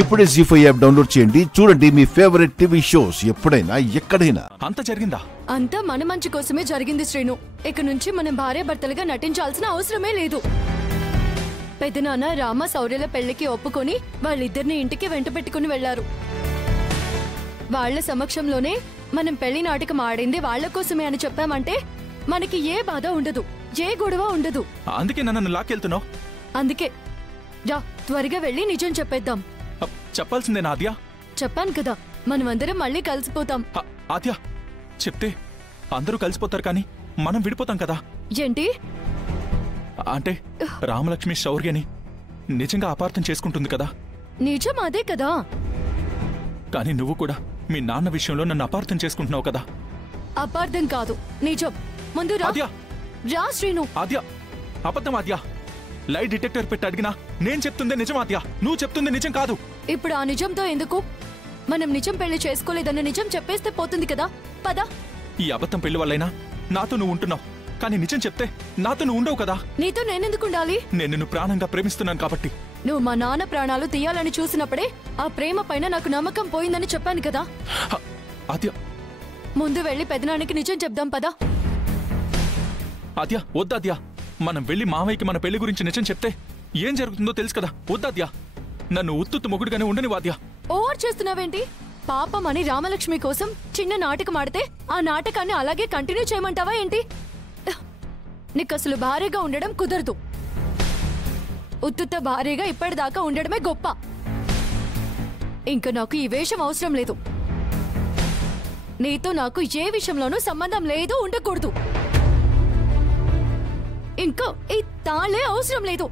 ఇప్పుడే జీ5 app download చేయండి. చూడండి మీ ఫేవరెట్ టీవీ షోస్ ఎప్పుడైనా ఎక్కడైనా. అంత జరిగిందా? అంతా మన మంచి కోసమే జరిగింది శ్రీను. ఇక నుంచి మనం భార్యాభర్తలుగా నటించాల్సిన అవసరమే లేదు. పెద్దనాన్న రామ శౌర్యల పెళ్లికి ఒప్పుకొని వాళ్ళిద్దరిని ఇంటికి వెంట పెట్టుకుని వెళ్లారు. వాళ్ల సమక్షంలోనే మనం పెళ్లి నాటకం ఆడింది వాళ్ల కోసమే అని చెప్పామంటే మనకి ఏ బాధ ఉండదు, ఏ గొడవ ఉండదు. అందుకే నన్ను లాక్కెళ్తున్నావు. అందుకే రా త్వరగా వెళ్లి నిజం చెప్పేద్దాం. చెప్పాల్సిందేనా ఆద్య? చెప్పాను కదా, మనమందరం మళ్ళీ కలిసిపోతాం. ఆద్య, చెప్తే అందరూ కలిసిపోతారు కానీ మనం విడిపోతాం కదా. ఏంటి అంటే రామలక్ష్మి శౌర్యని నిజంగా అపార్థం చేసుకుంటుంది కదా. నిజం అదే కదా. కానీ నువ్వు కూడా మీ నాన్న విషయంలో నన్ను అపార్థం చేసుకుంటున్నావు కదా. అపార్థం కాదు, నిజం. ముందు రా. రా శ్రీను. ఆద్య, అబద్ధం ఆద్య. లై డిటెక్టర్ పెట్టి అడిగినా నేను చెప్తుంది నిజం ఆద్య, నువ్వు చెప్తుంది నిజం కాదు. ఇప్పుడు ఆ నిజంతో ఎందుకు? మనం నిజం పెళ్లి చేసుకోలేదన్న నిజం చెప్పేస్తే పోతుంది కదా. పద. ఈ అబద్ధం పెళ్లి వల్లైనా నాతో నువ్వు ఉంటున్నావు, కానీ నిజం చెప్తే నాతో నువ్వు ఉండవు కదా. నీతో నేనెందుకు ఉండాలి? నేను నిన్ను ప్రాణంగా ప్రేమిస్తున్నాను కాబట్టి. నువ్వు మా నాన్న ప్రాణాలు తీయాలని చూసినప్పుడే ఆ ప్రేమ పైన నాకు నమ్మకం పోయిందని చెప్పాను కదా. ఆద్య, ముందు వెళ్లి పెదనానికి నిజం చెప్దాం పద. ఆద్య, వద్దాద్య. మనం వెళ్లి మావయ్యకి మన పెళ్లి గురించి నిజం చెప్తే ఏం జరుగుతుందో తెలుసు కదా. వద్దాద్య, నన్ను ఉత్తుత్తు మొగుడుగానే ఉండని వాద్య. ఓవర్ చేస్తున్నావేంటి? పాపం అని రామలక్ష్మి కోసం చిన్న నాటకం ఆడితే ఆ నాటకాన్ని అలాగే కంటిన్యూ చేయమంటావా ఏంటి? నీకు అసలు భార్యగా ఉండడం కుదరదు. ఉత్తుత్త భార్యగా ఇప్పటిదాకా ఉండడమే గొప్ప. ఇంకా నాకు ఈ వేషం అవసరం లేదు. నీతో నాకు ఏ విషయంలోనూ సంబంధం లేదు, ఉండకూడదు. ఇంకా ఈ తాళే అవసరం లేదు.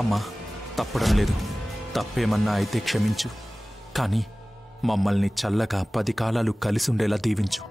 అమ్మా, తప్పడం లేదు. తప్పేమన్నా అయితే క్షమించు, కానీ మమ్మల్ని చల్లగా 10 కాలాలు కలిసుండేలా దీవించు.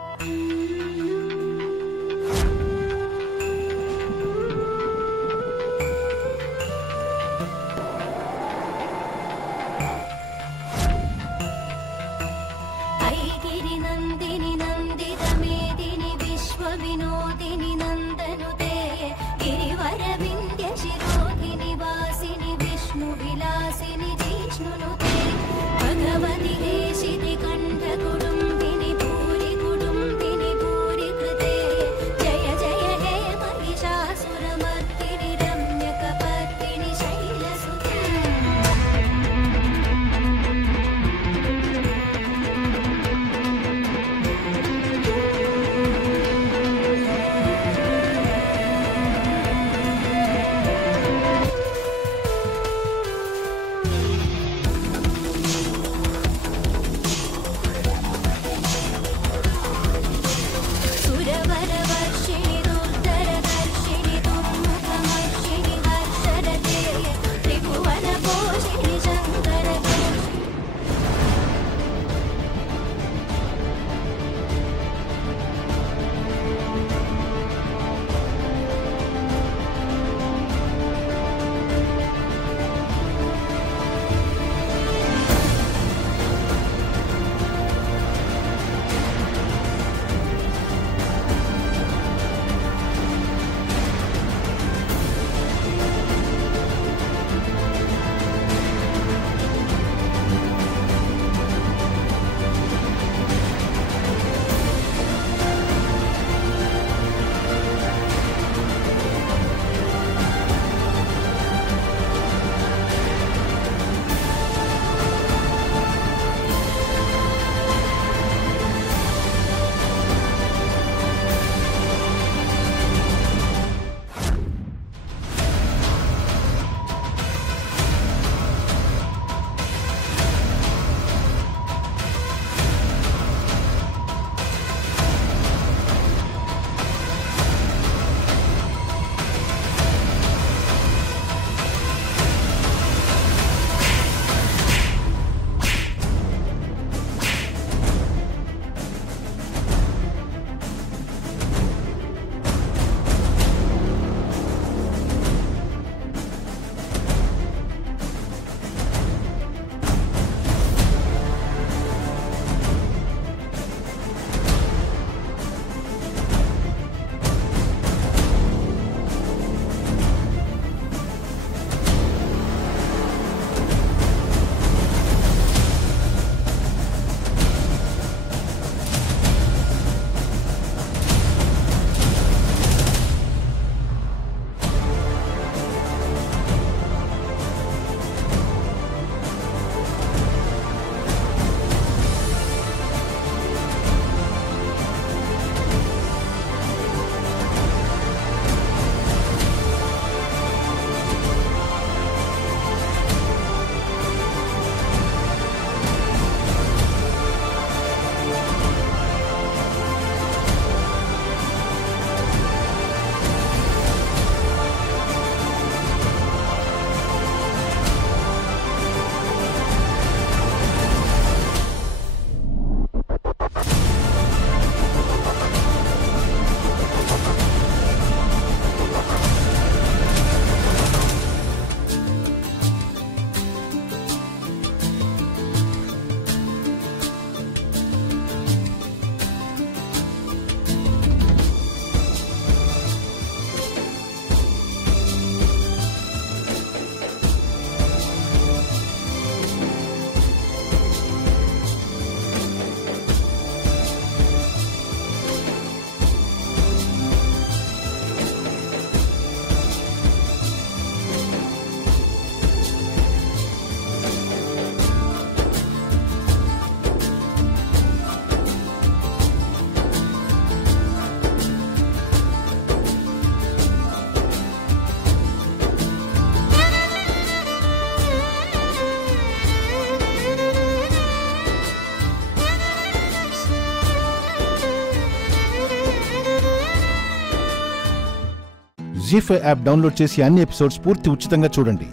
జీ5 యాప్ డౌన్లోడ్ చేసి అన్ని ఎపిసోడ్స్ పూర్తి ఉచితంగా చూడండి.